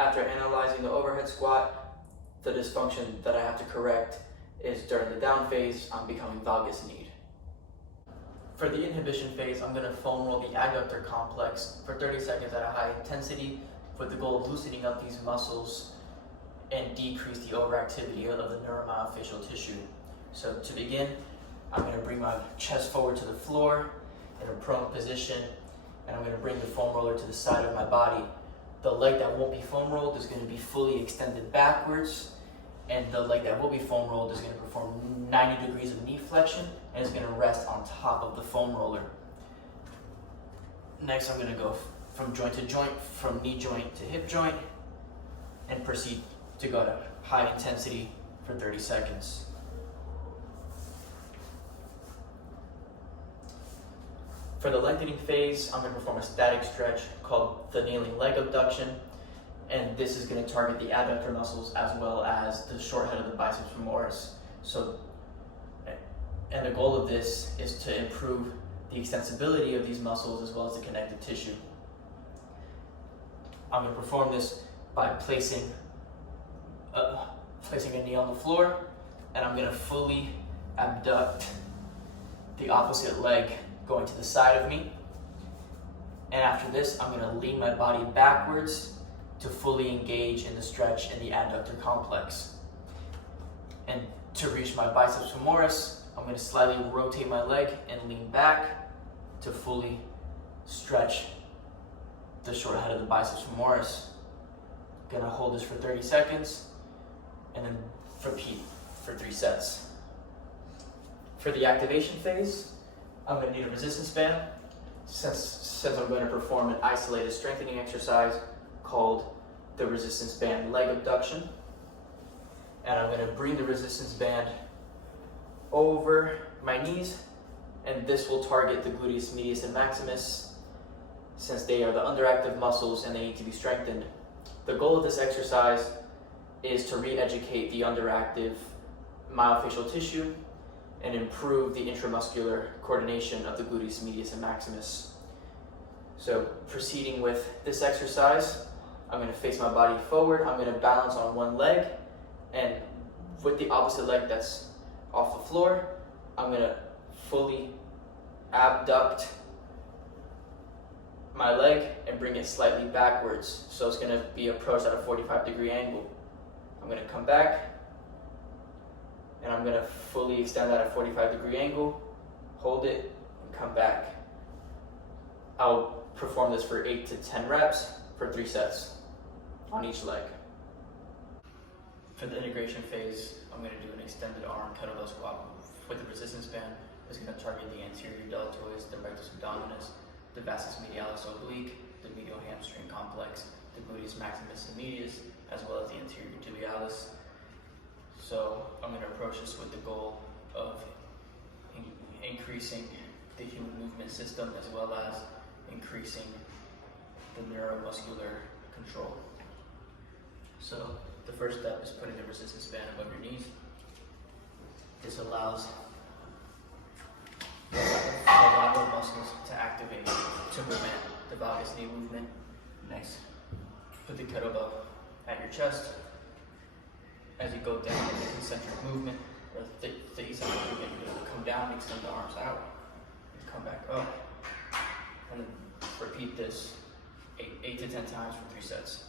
After analyzing the overhead squat, the dysfunction that I have to correct is during the down phase, I'm becoming valgus kneed. For the inhibition phase, I'm going to foam roll the adductor complex for 30 seconds at a high intensity with the goal of loosening up these muscles and decrease the overactivity of the neuromyofascial tissue. So to begin, I'm going to bring my chest forward to the floor in a prone position, and I'm going to bring the foam roller to the side of my body. The leg that won't be foam rolled is going to be fully extended backwards, and the leg that will be foam rolled is going to perform 90 degrees of knee flexion and is going to rest on top of the foam roller. Next, I'm going to go from joint to joint, from knee joint to hip joint, and proceed to go to high intensity for 30 seconds. For the lengthening phase, I'm going to perform a static stretch called the kneeling leg abduction, and this is going to target the adductor muscles as well as the short head of the biceps femoris. And the goal of this is to improve the extensibility of these muscles as well as the connective tissue. I'm going to perform this by placing a knee on the floor, and I'm going to fully abduct the opposite leg going to the side of me. And after this, I'm going to lean my body backwards to fully engage in the stretch in the adductor complex. And to reach my biceps femoris, I'm going to slightly rotate my leg and lean back to fully stretch the short head of the biceps femoris. Going to hold this for 30 seconds and then repeat for 3 sets. For the activation phase, I'm going to need a resistance band since I'm going to perform an isolated strengthening exercise called the resistance band leg abduction. And I'm going to bring the resistance band over my knees, and this will target the gluteus medius and maximus since they are the underactive muscles and they need to be strengthened. The goal of this exercise is to re-educate the underactive myofascial tissue and improve the intramuscular coordination of the gluteus medius and maximus. So proceeding with this exercise, I'm going to face my body forward. I'm going to balance on one leg, and with the opposite leg that's off the floor, I'm going to fully abduct my leg and bring it slightly backwards. So it's going to be approached at a 45-degree angle. I'm going to come back, and I'm going to fully extend that at a 45-degree angle, hold it, and come back. I'll perform this for 8 to 10 reps for 3 sets on each leg. For the integration phase, I'm going to do an extended arm kettlebell squat with the resistance band. It's going to target the anterior deltoids, the rectus abdominis, the vastus medialis oblique, the medial hamstring complex, the gluteus maximus and medius, as well as the anterior tibialis. So I'm going to approach this with the goal of increasing the human movement system as well as increasing the neuromuscular control. So the first step is putting the resistance band above your knees. This allows the lateral muscles to activate to prevent the valgus knee movement. Next, put the kettlebell at your chest. As you go down in the concentric movement, or the eccentric movement, you're going to come down, extend the arms out, and come back up. And then repeat this 8 to 10 times for 3 sets.